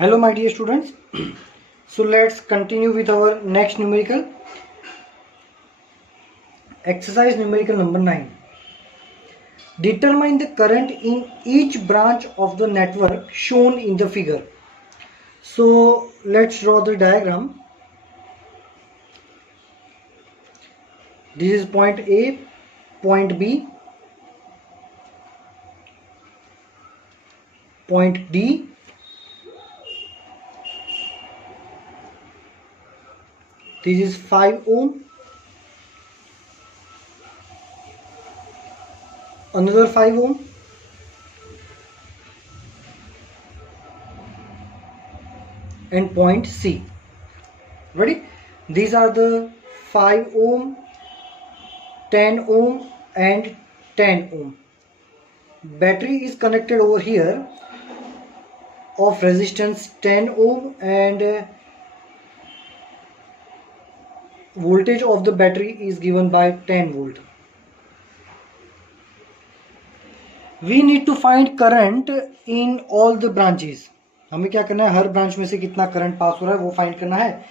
Hello my dear students. So let's continue with our next numerical. Exercise numerical number 9. Determine the current in each branch of the network shown in the figure. So let's draw the diagram. This is point A, point B, point D, this is 5 ohm, another 5 ohm, and point C. Ready? These are the 5 ohm, 10 ohm and 10 ohm. Battery is connected over here of resistance 10 ohm and voltage of the battery is given by 10 volt. We need to find current in all the branches. हमें क्या करना है, हर branch में से कितना current pass हो रहा है वो फाइंड करना है.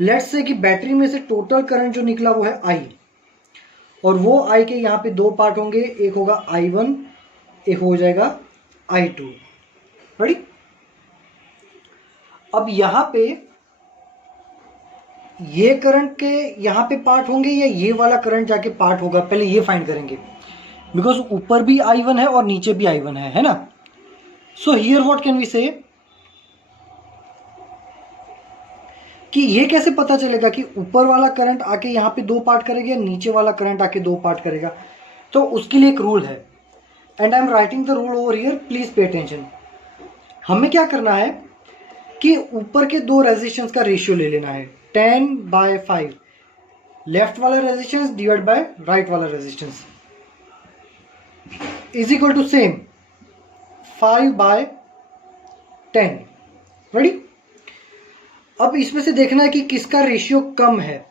लेट्स से कि बैटरी में से टोटल करंट जो निकला वो है I, और वो I के यहाँ पे दो पार्ट होंगे, एक होगा I1, एक हो जाएगा I2. रेडी? अब यहाँ पे ये करंट के यहाँ पे पार्ट होंगे या ये वाला करंट जाके पार्ट होगा, पहले ये फाइंड करेंगे, बिकॉज ऊपर भी I1 है और नीचे भी I1 है ना. So here what can we say कि ये कैसे पता चलेगा कि ऊपर वाला करंट आके यहाँ पे दो पार्ट करेगा या नीचे वाला करंट आके दो पार्ट करेगा. तो उसके लिए एक रूल है and I am writing the rule over here, please pay attention. हमें क्या करना है कि ऊपर के दो रेजिस्टेंस का रेशियो ले लेना है, 10/5 लेफ्ट वाला रेजिस्टेंस डिवाइड बाय राइट वाला resistance is equal to same 5/10. Ready? अब इसमें से देखना है कि किसका रेशियो कम है.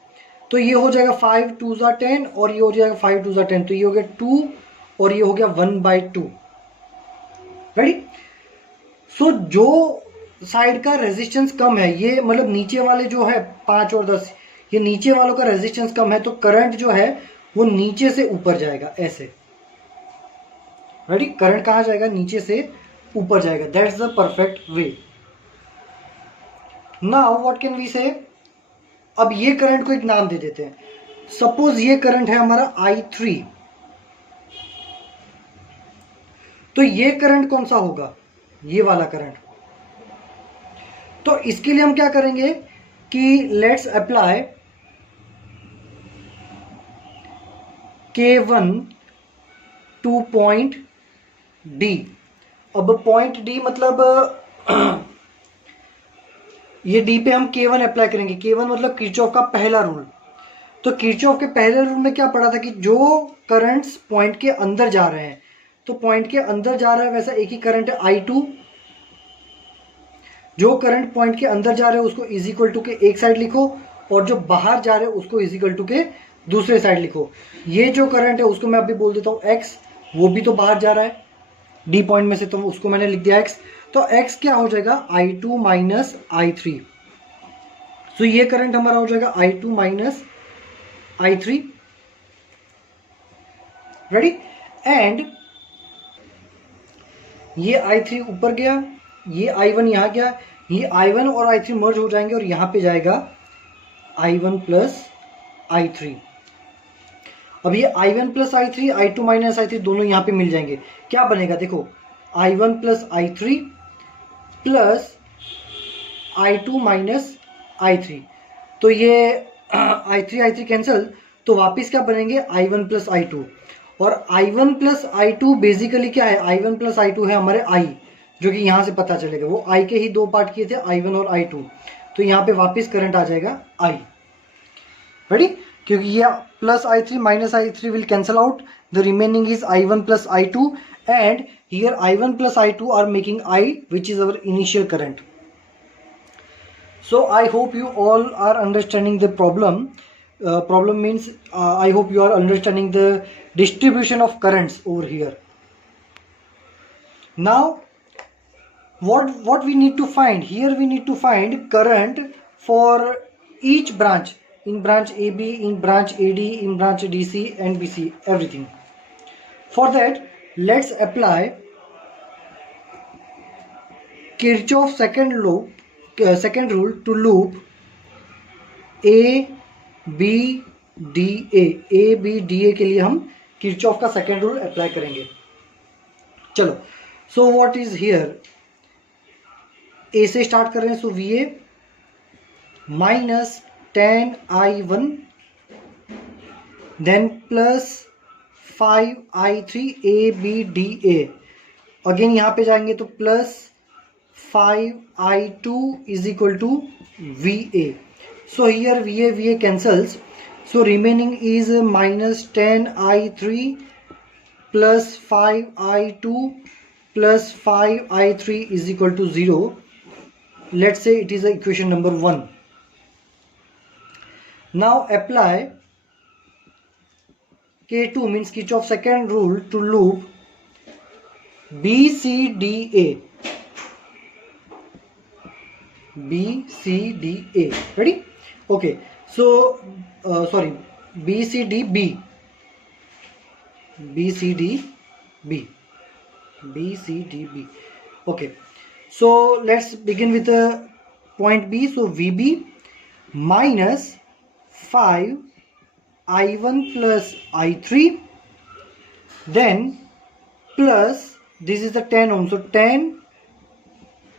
तो ये हो जाएगा 5 2 10 और ये हो जाएगा 5 2 10, तो ये हो गया 2 और ये हो गया 1/2. रेडी? सो जो साइड का रेजिस्टेंस कम है, ये मतलब नीचे वाले जो है 5 और 10, ये नीचे वालों का रेजिस्टेंस कम है, तो करंट जो है वो नीचे से ऊपर जाएगा ऐसे. रेडी? करंट कहाँ जाएगा? नीचे से ऊपर जाएगा. That's the perfect way. Now what can we say, अब ये करंट को एक नाम दे देते हैं. सपोज ये करंट है हमारा I3, तो ये करंट कौन सा होगा? ये वाला करंट. तो इसके लिए हम क्या करेंगे कि let's apply K1 two point D. अब पॉइंट D मतलब ये D पे हम K1 अप्लाई करेंगे. K1 मतलब किरचॉफ का पहला रूल. तो किरचॉफ के पहले रूल में क्या पढ़ा था कि जो करंट्स पॉइंट के अंदर जा रहे हैं, तो पॉइंट के अंदर जा रहा है वैसा एक ही करंट है I2. जो करंट पॉइंट के अंदर जा रहे हैं उसको इज इक्वल टू के एक साइड लिखो, और जो बाहर जा रहे हैं उसको इज इक्वल टू के दूसरे साइड लिखो. ये जो करंट है उसको मैं अभी बोल देता हूँ X, वो भी तो बाहर जा रहा है D पॉइंट में से, तो उसको मैंने लिख दिया X. तो X क्या हो जाएगा? I2 minus I3. सो ये करंट हमारा हो जाएगा I2 minus I3. Ready? And ये I3 ऊपर गया, ये I1 यहाँ गया, ये I1 और I3 मर्ज हो जाएंगे और यहाँ पे जाएगा I1 प्लस I3. अब ये I1 plus I3, I2 minus I3 दोनों यहाँ पे मिल जाएंगे. क्या बनेगा? देखो, I1 plus I3 plus I2 minus I3. तो ये I3 कैंसिल, तो वापिस क्या बनेंगे? I1 plus I2. और I1 प्लस I2 बेसिकली क्या है? I1 प्लस I2 है हमारे I, जो कि यहाँ से पता चलेगा. वो I के ही दो पार्ट किए थे, I1 और I2. तो यहाँ पे वापिस करंट आ जाएगा I. रेडी? क्योंकि ये plus I3 minus I3 will cancel out, the remaining is I1 plus I2, and here I1 plus I2 are making I, which is our initial current. So I hope you all are understanding the problem. Problem means I hope you are understanding the distribution of currents over here. Now what we need to find here, we need to find current for each branch, in branch AB, in branch AD, in branch DC and BC, everything. For that, let's apply Kirchhoff second rule to loop A B D A के लिए हम Kirchhoff का second rule apply करेंगे. चलो, so what is here, A से start कर रहे हैं. So V A minus 10I1 then plus 5I3 A B D A. Again यहां पे जाएंगे तो plus 5I2 is equal to V A. So here VA cancels, so remaining is minus 10I3 plus 5I2 plus 5I3 is equal to 0. Let's say it is equation number 1. Now apply K2 means Kirchhoff second rule to loop BCDA. BCDA. Ready? Okay, so sorry, BCDB. Okay, so let's begin with point B. So VB minus 5I1 plus I3, then plus this is the 10 ohm, so 10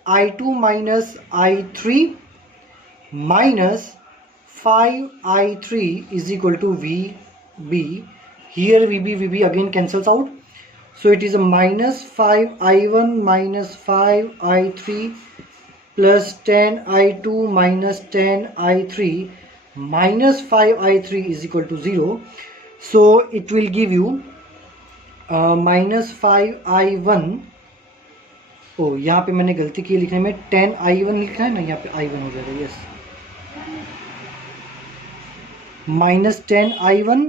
I2 minus I3 minus 5I3 is equal to VB. Here VB again cancels out, so it is a minus 5I1 minus 5I3 plus 10I2 minus 10I3 minus 5I3 is equal to 0. So it will give you minus 5I1. ओ यहाँ पे मैंने गलती की लिखने में 10I1 लिखा है ना, यहाँ पे I1 हो जाएगा. Yes, minus 10I1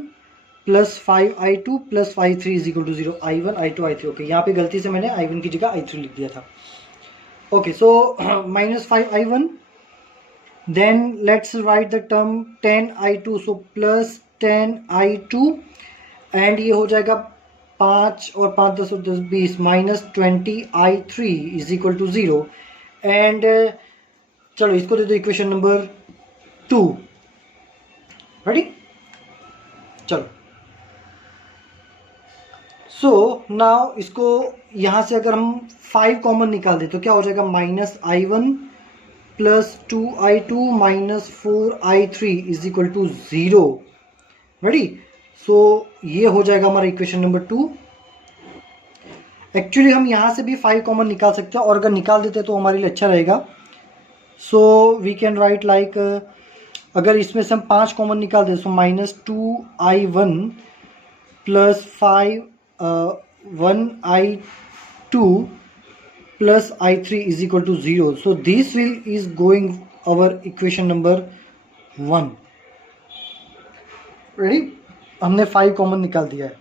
plus 5I2 plus 5I3 is equal to 0. I1 I2 I3. Okay, यहाँ पे गलती से मैंने I1 की जगह I3 लिख दिया था. Okay, so minus 5I1, then let's write the term 10I2, so plus 10I2 and ये हो जाएगा 5 और 5 10 और 10 20 minus 20I3 is equal to 0. And चलो इसको दे दो इक्वेशन नंबर 2. रेडी? चलो, सो नाउ इसको यहां से अगर हम 5 कॉमन निकाल दे तो क्या हो जाएगा, minus I1 plus 2I2 minus 4I3 is equal to 0. Ready? So ये हो जाएगा हमारा इक्वेशन नंबर 2. एक्चुअली हम यहां से भी 5 कॉमन निकाल सकते हैं, और अगर निकाल देते तो हमारे लिए अच्छा रहेगा. So we can write like, अगर इसमें से हम 5 कॉमन निकाल दें so minus 2I1 plus 1I2 plus I3 is equal to 0. So this will is going our equation number 1. Ready? हमने 5 कॉमन निकाल दिया है.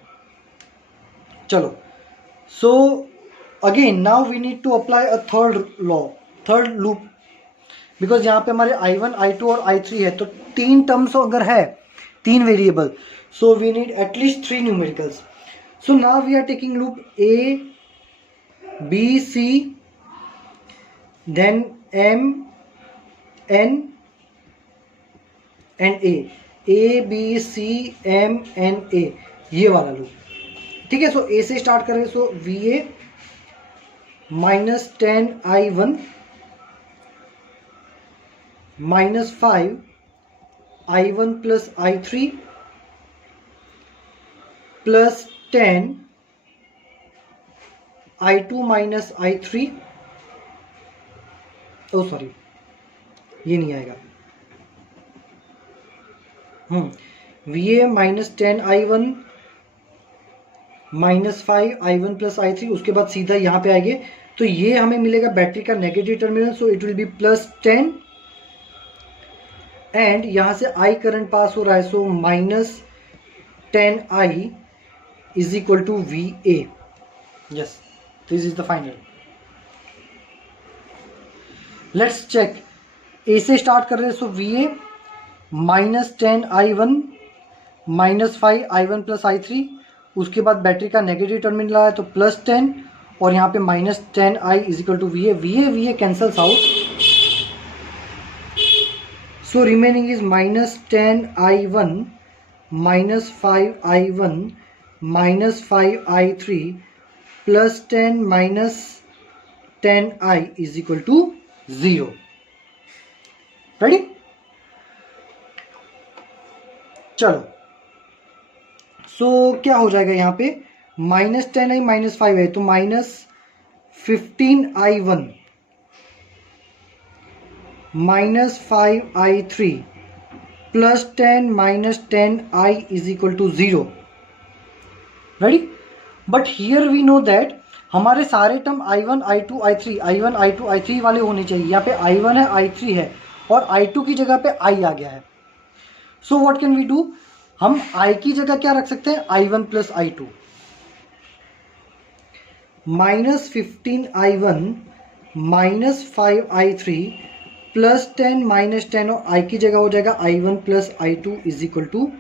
चलो, so again now we need to apply a third loop, because यहाँ पे हमारे I1 I2 और I3 है, तो 3 टर्म्स अगर है, 3 variable, so we need at least 3 numericals. So now we are taking loop A B C then M N and A B C M N A, ये वाला लूप. ठीक है, सो A से स्टार्ट करें. सो VA minus 10I1 minus 5I1 plus I3 plus 10I2 minus I3. ओ sorry, ये नहीं आएगा. VA minus 10I1 minus 5I1 plus I3, उसके बाद सीधा यहाँ पे आएंगे तो ये हमें मिलेगा बैटरी का negative terminal. So it will be plus 10 and यहाँ से I करंट पास हो रहा है, so minus 10I is equal to VA. Yes, this is the final. Let's check, A से स्टार्ट कर रहे हैं, so V A minus 10i1 minus 5i1 plus i3, उसके बाद बैटरी का नेगेटिव टर्मिनल आया तो प्लस 10 और यहाँ पे minus 10i is equal to V A cancels out, so remaining is minus 10i1 minus 5i1 minus 5i3 plus 10 minus 10i is equal to 0। Ready? चलो, सो क्या हो जाएगा यहाँ पे, माइनस 10i माइनस 5 है तो minus 15i1 minus 5i3 plus 10 minus 10i is equal to 0। Ready? But here we know that हमारे सारे term i1 i2 i3 i1 i2 i3 वाले होने चाहिए। यहाँ पे i1 है, i3 है और i2 की जगह पे i आ गया है। So what can we do, हम i की जगह क्या रख सकते हैं, i1 plus i2, minus 15i1 minus 5i3 plus 10 minus 10 और i की जगह हो जाएगा i1 plus i2 is equal to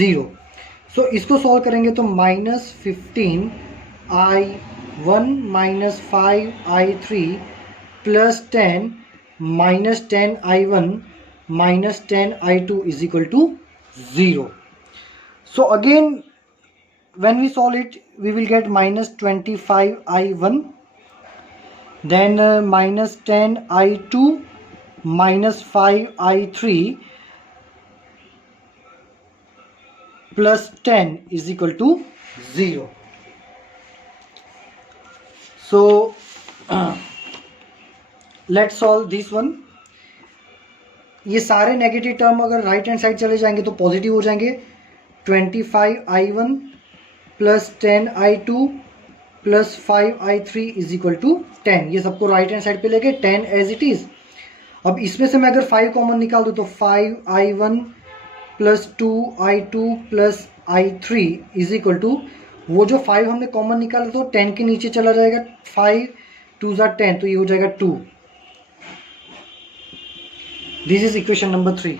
0। So इसको सॉल्व करेंगे तो minus 15i1 minus 5i3 plus 10 minus 10i1 minus 10i2 is equal to 0. So again when we solve it we will get minus 25i1 then minus 10i2 minus 5i3 plus 10 is equal to 0. So let's solve this one. ये सारे negative term अगर right hand side चले जाएंगे तो positive हो जाएंगे। 25i1 plus 10i2 plus 5i3 is equal to 10। ये सबको राइट हैंड साइड पे लेके 10 एज इट इज। अब इसमें से मैं अगर 5 कॉमन निकाल दूँ तो 5i1 plus 2i2 plus i3 is equal to, वो जो 5 हमने कॉमन निकाला तो 10 के नीचे चला जाएगा, 5 2 ज़ा 10 तो ये हो जाएगा 2। This is equation number 3.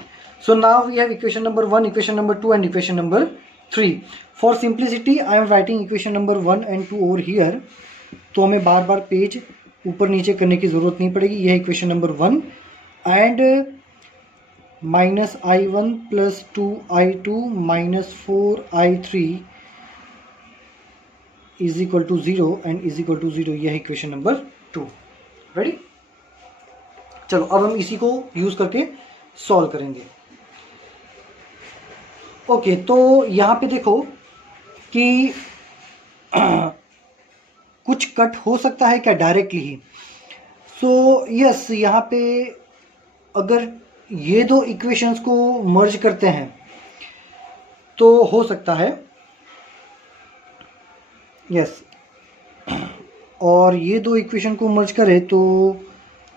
So now we have equation number 1, equation number 2 and equation number 3. For simplicity I am writing equation number 1 and 2 over here. तो हमें बार बार पेज ऊपर नीचे करने की ज़रूरत नहीं पड़ेगी। यह equation number 1 and minus i1 plus 2i2 minus 4i3 is equal to 0 and is equal to 0, यह इक्वेशन नंबर 2। रेडी? चलो अब हम इसी को यूज करके सॉल्व करेंगे। ओके, तो यहां पे देखो कि कुछ कट हो सकता है क्या डायरेक्टली ही। सो यस, यहाँ पे अगर ये दो इक्वेशंस को मर्ज करते हैं तो हो सकता है, यस, और ये दो इक्वेशन को मर्ज करें तो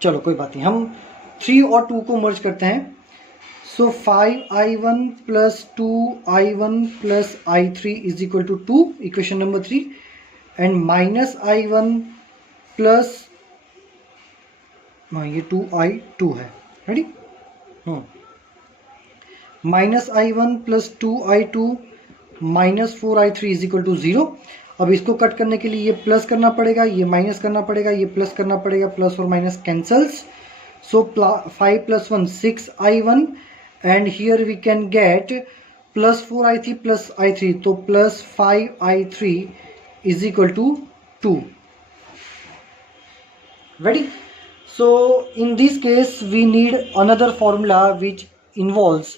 चलो कोई बात नहीं, हम 3 और 2 को मर्ज करते हैं। So 5i1 plus 2i1 plus i3 is equal to 2, equation number 3, and minus i1 plus, ये 2i2 है। Ready? Minus i1 plus 2i2 minus 4i3 is equal to 0। अब इसको कट करने के लिए ये प्लस करना पड़ेगा, ये माइनस करना पड़ेगा, ये प्लस करना पड़ेगा, प्लस और minus cancels. So 5 plus 1 6i1 and here we can get plus 4i3 plus i3, तो plus 5i3 is equal to 2। Ready? So in this case we need another formula which involves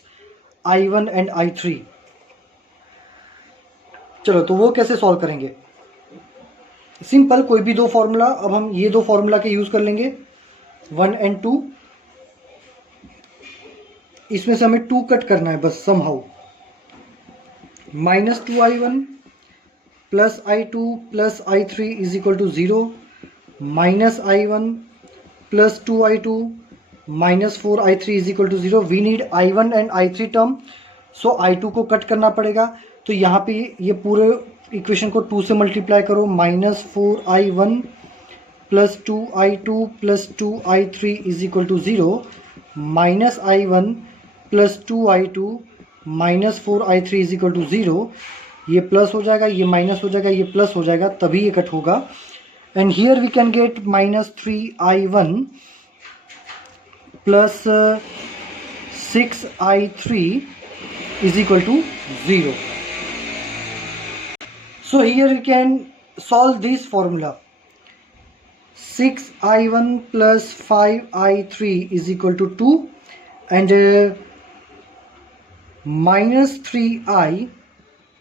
i1 and i3। चलो, तो वो कैसे solve करेंगे? Simple, कोई भी दो formula. अब हम ये दो फॉर्मूला के यूज कर लेंगे, 1 एंड 2। इसमें से हमें 2 कट करना है बस somehow. Minus 2i1 plus i2 plus i3 is equal to 0, minus i1 plus 2i2 minus 4i3 is equal to 0। We need i1 and i3 term, so i2 को कट करना पड़ेगा। तो यहाँ पे ये पूरे इक्वेशन को 2 से मल्टीप्लाई करो, minus 4i1 plus 2i2 plus 2i3 is equal to 0, minus i1 plus 2i2 minus 4i3 is equal to 0, ये प्लस हो जाएगा, ये माइनस हो जाएगा, ये प्लस हो जाएगा, तभी ये कट होगा. And here we can get minus 3i1 plus 6i3 is equal to 0. So here we can solve this formula. 6i1 plus 5i3 is equal to 2 and minus 3i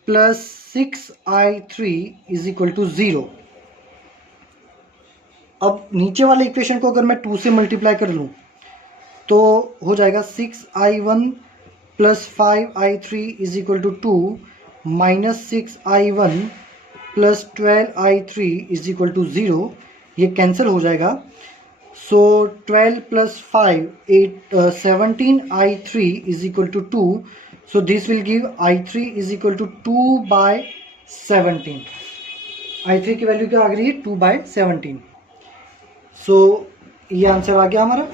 plus 6i3 is equal to 0. अब नीचे वाले equation को अगर मैं 2 से multiply कर लूँ तो हो जाएगा 6i1 plus 5i3 is equal to 2 minus 6i1 plus 12i3 is equal to 0. ये कैंसिल हो जाएगा. So 12 plus 5 17i3 is equal to 2. So this will give i3 is equal to 2/17. i3 की वैल्यू क्या आ गई है? 2/17. सो ये आंसर आ गया हमारा.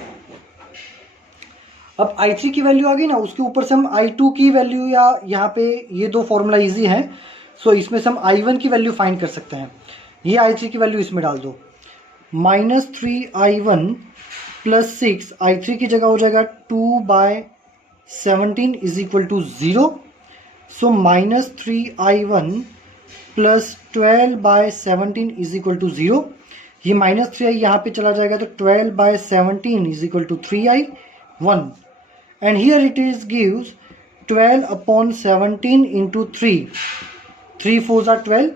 अब i3 की वैल्यू आ गई ना, उसके ऊपर से हम i2 की वैल्यू, या यहाँ पे ये दो फॉर्मूला इजी है, सो इसमें से हम i1 की वैल्यू फाइंड कर सकते हैं. ये i3 की वैल्यू इसमें डाल दो. माइनस 3i1 प्लस 6 i3 की जगह हो जाएगा 2/17 is equal to 0. So minus 3i1 plus 12/17 is equal to 0. ये माइनस 3i यहाँ पे चला जाएगा तो 12/17 is equal to 3i1. And here it is gives 12/17 into 3. 3 4s are 12.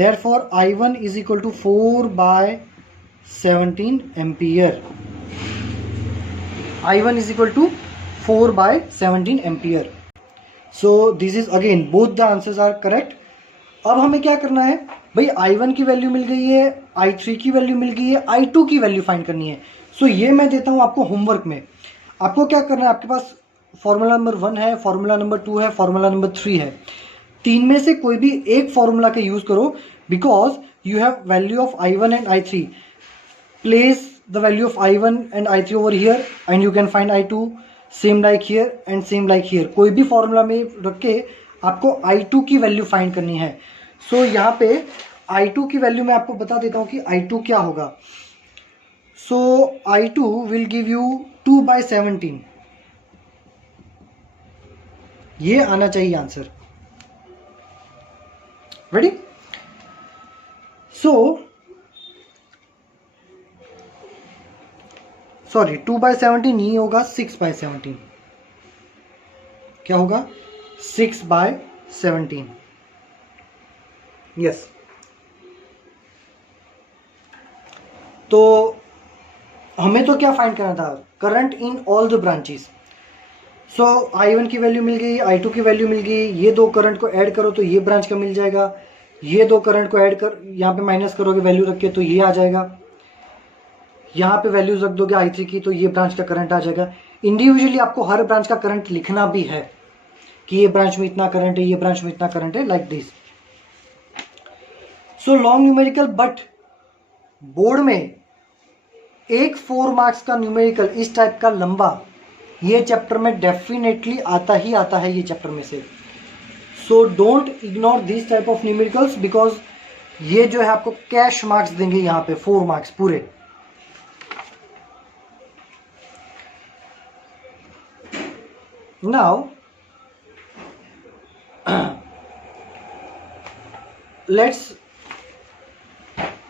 Therefore, I1 is equal to 4/17 ampere. I1 is equal to 4/17 ampere. So this is again both the answers are correct. अब हमें क्या करना है भाई? I1 की value मिल गई है, I3 की वैल्यू मिल गई है, I2 की वैल्यू फाइंड करनी है. सो ये मैं देता हूँ आपको होमवर्क में. आपको क्या करना है? आपके पास फॉर्मूला नंबर 1 है, फॉर्मूला नंबर 2 है, फॉर्मूला नंबर 3 है. तीन में से कोई भी एक फॉर्मूला का यूज करो, because you have value of i1 and i3. Place the value of i1 and i3 over here and you can find i2. Same like here and same like here. कोई भी formula में रख के आपको i2 की value find करनी है. सो यहाँ पे i2 की वैल्यू मैं आपको बता देता हूँ कि i2 क्या होगा. सो i2 विल गिव यू 2/17. ये आना चाहिए आंसर. रेडी? सो सॉरी 2/17 नहीं होगा, 6/17. क्या होगा? 6/17. यस. तो हमें तो क्या फाइंड करना था? Current in all the branches. So I1 की वैल्यू मिल गई, I2 की वैल्यू मिल गई. ये दो करंट को ऐड करो तो ये ब्रांच का मिल जाएगा. ये दो करंट को ऐड कर, यहाँ पे माइनस करोगे वैल्यू रख के तो ये आ जाएगा. यहाँ पे वैल्यूज रख दोगे I3 की तो ये ब्रांच का करंट आ जाएगा. इंडिविजुअली आपको हर ब्रांच का करंट लिखना भी है कि ये ब्रांच में इतना करंट है, ये ब्रांच में इतना करंट है, like this. So long numerical, but board में एक 4 मार्क्स का न्यूमेरिकल इस टाइप का लंबा ये चैप्टर में डेफिनेटली आता ही आता है ये चैप्टर में से. So don't ignore this type of numericals, because ये जो है आपको कैश मार्क्स देंगे यहाँ पे 4 मार्क्स पूरे. Now let's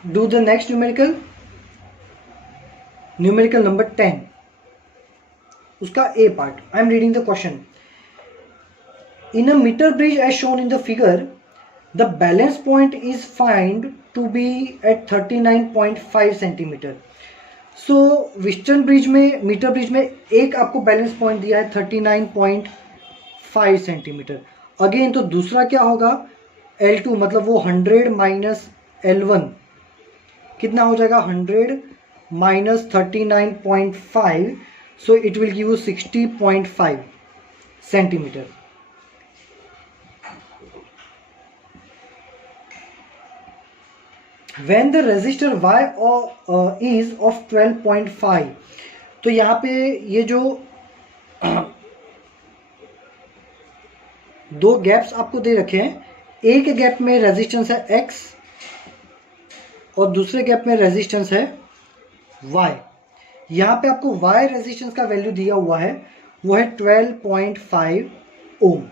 do the next numerical. Numerical number 10, उसका A part. I am reading the question. In a metre bridge as shown in the figure, the balance point is find to be at 39.5 centimetre. So Wheatstone bridge में, metre bridge में एक आपको balance point दिया है 39.5 centimetre. Again तो दूसरा क्या होगा? L2, मतलब वो 100 माइनस L1 कितना हो जाएगा? 100 minus 39.5. So it will give you 60.5 centimetre. When the resistor Y is of 12.5, तो यहाँ पे ये जो दो गैप्स आपको दे रखे हैं, एक गैप में रेजिस्टेंस है X और दूसरे गैप में रेजिस्टेंस है Y। यहाँ पे आपको Y रेजिस्टेंस का वैल्यू दिया हुआ है, वो है 12.5 ohm.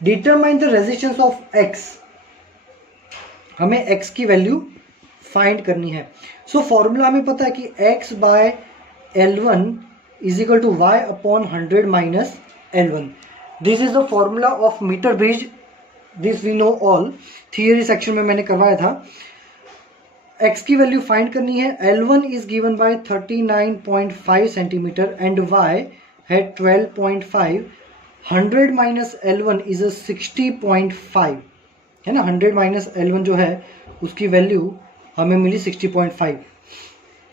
Determine the resistance of X, हमें X की वैल्यू फाइंड करनी है। सो फॉर्मूला हमें पता है कि X by L1 is equal to Y upon 100 minus L1। This is the formula of metre bridge, this we know all, theory section में मैंने करवाया था। X की वैल्यू फाइंड करनी है। L1 is given bye 39.5 centimetre and Y है 12.5। 100 minus L1 is 60.5, है ना। 100 माइनस L1 जो है उसकी वैल्यू हमें मिली 60.5।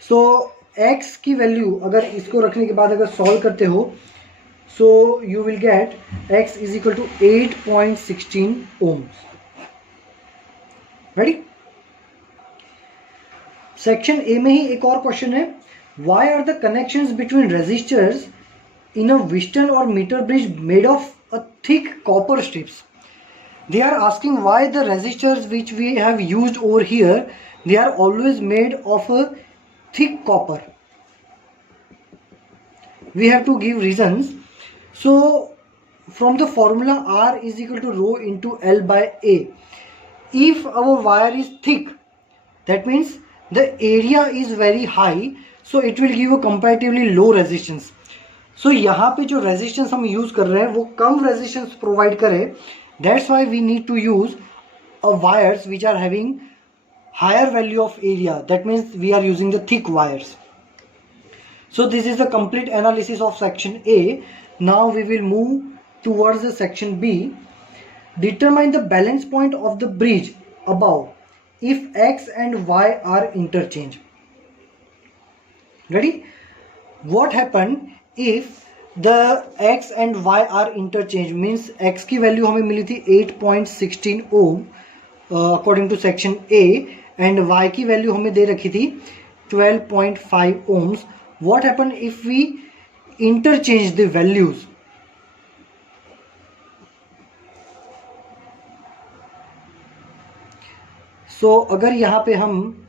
सो X की वैल्यू अगर इसको रखने के बाद अगर सॉल्व करते हो, so you will get X is equal to 8.16 ohms. Ready. Section A में ही एक और क्वेश्चन है, why are the connections between resistors in a Wheatstone or meter bridge made of a thick copper strips? They are asking why the resistors which we have used over here, they are always made of a thick copper. We have to give reasons. So from the formula R is equal to rho into L by A, if our wire is thick, that means the area is very high, so it will give a comparatively low resistance. सो यहाँ पे जो resistance हम use कर रहे हैं वो कम resistance provide करे, that's why we need to use a wires which are having higher value of area, that means we are using the thick wires. So this is the complete analysis of section A. Now we will move towards the section B. Determine the balance point of the bridge about if X and Y are interchange. Ready. What happen if the X and Y are interchanged, means X की value हमें मिली थी 8.16 ohm according to section A and Y की value हमें दे रखी थी 12.5 ohms. What happen if we interchange the values? So अगर यहाँ पे हम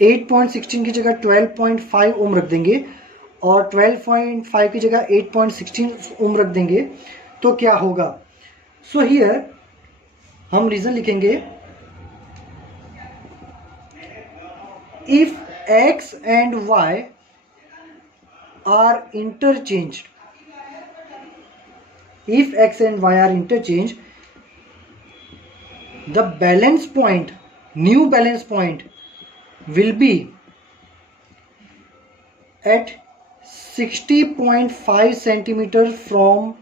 8.16 की जगह 12.5 ओम रख देंगे और 12.5 की जगह 8.16 ओम रख देंगे तो क्या होगा? सो हियर हम रीजन लिखेंगे, if X and Y are interchange, if x and y are interchanged, the balance point, new balance point will be at 60.5 centimetre from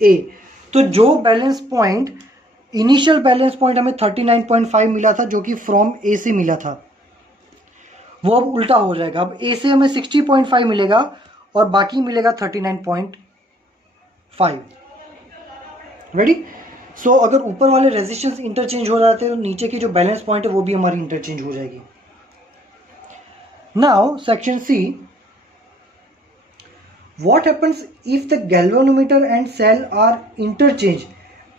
A. तो जो balance point, initial balance point हमें 39.5 मिला था जो कि from ए से मिला था, वो अब उल्टा हो जाएगा। अब ए से हमें 60.5 मिलेगा और बाकी मिलेगा 39.5। रेडी। सो अगर ऊपर वाले रेजिस्टेंस इंटरचेंज हो जाते हैं तो नीचे की जो बैलेंस पॉइंट है वो भी हमारी इंटरचेंज हो जाएगी। Now section C, what happens if the galvanometer and cell are interchanged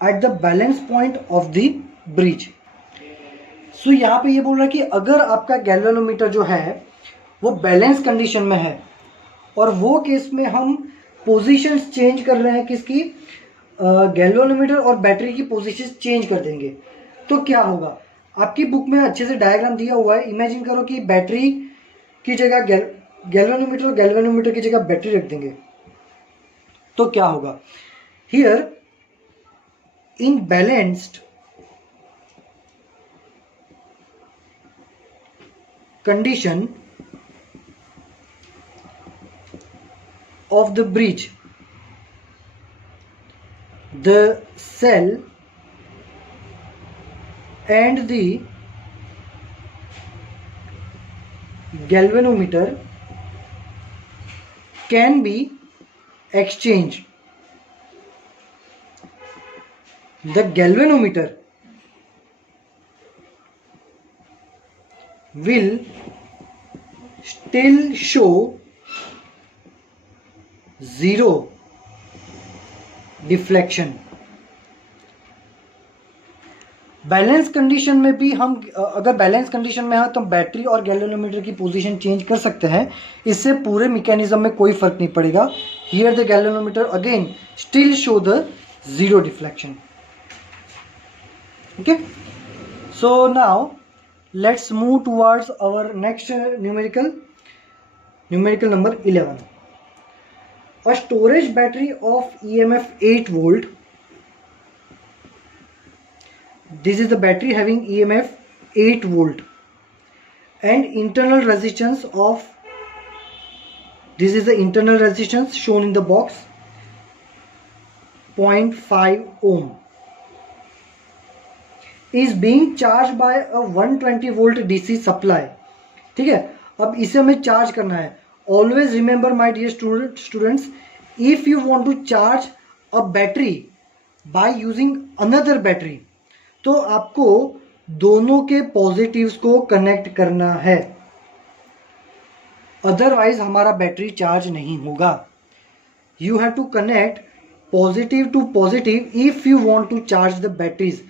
at the balance point of the bridge? So यहाँ पे ये बोल रहा है कि अगर आपका गैल्वेनोमीटर जो है वो बैलेंस कंडीशन में है और वो केस में हम पोजीशंस चेंज कर रहे हैं, किसकी? गैल्वेनोमीटर और बैटरी की पोजीशन चेंज कर देंगे तो क्या होगा? आपकी बुक में अच्छे से डायग्राम दिया हुआ है। इमेजिन करो कि बैटरी की जगह गैल्वेनोमीटर और गैल्वेनोमीटर की जगह बैटरी रख देंगे तो क्या होगा? Here in balanced condition of the bridge, the cell and the galvanometer can be exchanged. The galvanometer will still show zero deflection. Balance condition में भी हम अगर बैलेंस कंडीशन में है तो बैटरी और गैल्वेनोमीटर की पोजीशन चेंज कर सकते हैं, इससे पूरे मैकेनिज्म में कोई फर्क नहीं पड़ेगा। Here the galvanometer again still show the zero deflection. Okay, so now let's move towards our next numerical number 11। A storage battery of EMF 8 volt. This is the battery having EMF 8 volt and internal resistance of, this is the internal resistance shown in the box, 0.5 ohm, is being charged by a 120 volt DC supply। ठीक है, अब इसे हमें charge करना है। Always remember my dear students, if you want to charge a battery by using another battery, तो आपको दोनों के पॉजिटिव्स को कनेक्ट करना है, अदरवाइज हमारा बैटरी चार्ज नहीं होगा। You have to connect positive to positive if you want to charge the batteries.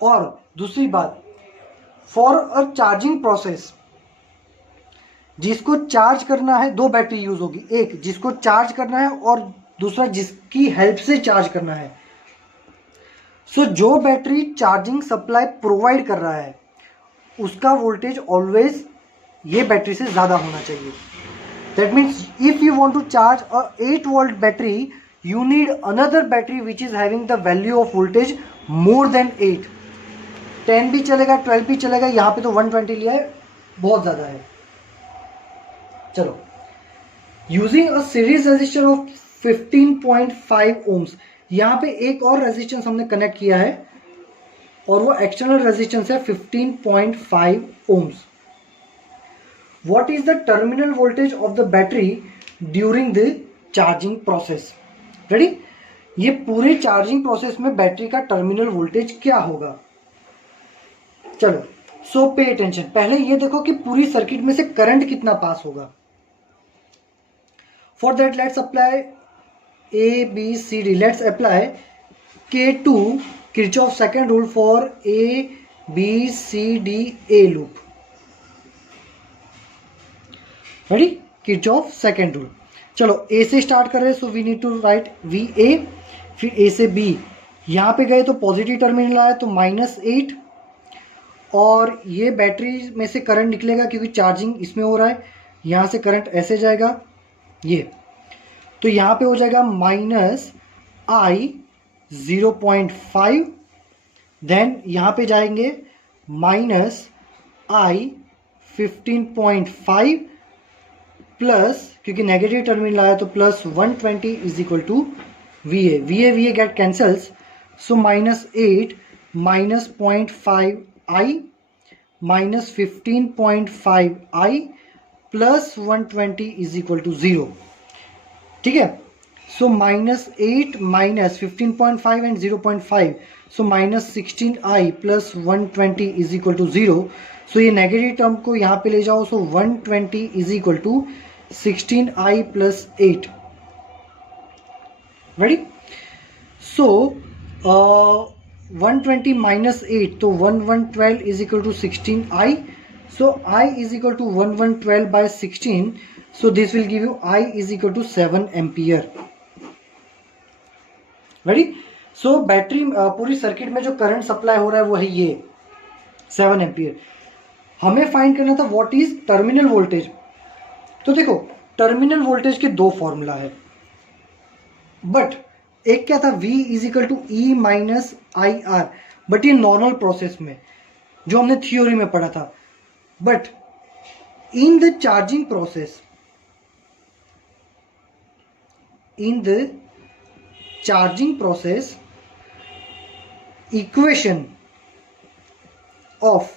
और दूसरी बात, फॉर अ चार्जिंग प्रोसेस जिसको चार्ज करना है, दो बैटरी यूज होगी, एक जिसको चार्ज करना है और दूसरा जिसकी हेल्प से चार्ज करना है। सो जो बैटरी चार्जिंग सप्लाई प्रोवाइड कर रहा है उसका वोल्टेज ऑलवेज ये बैटरी से ज़्यादा होना चाहिए। That means if you want to charge a 8 volt battery, you need another battery which is having the value of voltage more than 8। 10 भी चलेगा, 12 भी चलेगा, यहाँ पे तो 120 लिया है, बहुत ज़्यादा है। चलो, using a series resistor of 15.5 ohms, यहाँ पे एक और रेजिस्टेंस हमने कनेक्ट किया है और वो एक्सटर्नल रेजिस्टेंस है 15.5 ohms। What is the terminal voltage of the battery during the charging process? Ready, ये पूरे चार्जिंग प्रोसेस में बैटरी का टर्मिनल वोल्टेज क्या होगा? चलो, सो पे अटेंशन। पहले ये देखो कि पूरी सर्किट में से करंट कितना पास होगा। For that let's apply A B C D. Let's apply K2 Kirchhoff second rule for A B C D A loop. Ready, Kirchhoff second rule. चलो, ए से स्टार्ट कर रहे हैं, so we need to write V A, फिर A से B. यहाँ पे गए तो पॉजिटिव टर्मिनल आया तो -8, और ये बैटरी में से करंट निकलेगा क्योंकि चार्जिंग इसमें हो रहा है। यहाँ से करंट ऐसे जाएगा ये, तो यहाँ पे हो जाएगा -I 0.5, देन यहाँ पे जाएंगे -I 15.5 प्लस, क्योंकि नेगेटिव टर्मिनल आया तो +120 is equal to VA। VA get cancels, so -8 -0.5I -15.5I plus 120 is equal to 0। ठीक है, so -8 -15.5 and 0.5, so -16I plus 120 is equal to 0। So ये नेगेटिव टर्म को यहाँ पे ले जाओ, so 120 is equal to 16I plus 8। Ready, so 120 -8, तो 1112 is equal to 16I। So I is equal to 1112 by 16, so this will give you I is equal to 7 ampere. Ready, so battery पूरी circuit में जो current supply हो रहा है वो है ये 7 एम्पियर। हमें फाइंड करना था व्हाट इज टर्मिनल वोल्टेज। तो देखो, टर्मिनल वोल्टेज के दो फॉर्मूला है, बट एक क्या था, V is equal to E minus IR, but ये नॉर्मल प्रोसेस में जो हमने थ्योरी में पढ़ा था। But in the charging process, equation of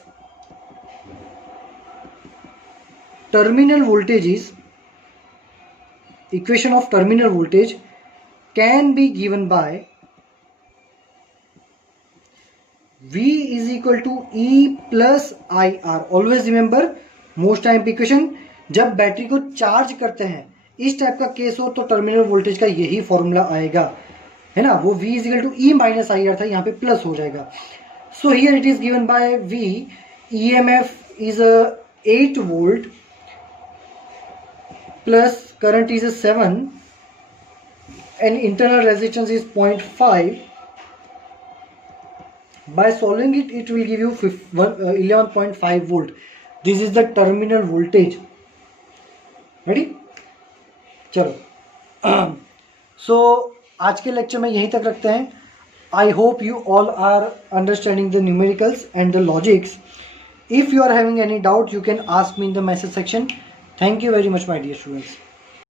terminal voltage can be given by V is equal to E plus IR. Always remember most time equation, जब battery को charge करते हैं इस टाइप का केस हो तो टर्मिनल वोल्टेज का यही फॉर्मूला आएगा, है ना, वो V is equal to E minus I R था, यहाँ पे प्लस हो जाएगा. So here it is given by V, EMF is 8 volt plus current is 7 and internal resistance is 0.5. By solving it, it will give you 11.5 volt. This is the terminal voltage. Ready? चलो. So आज के lecture में यहीं तक रखते हैं. I hope you all are understanding the numericals and the logics. If you are having any doubt, you can ask me in the message section. Thank you very much, my dear students.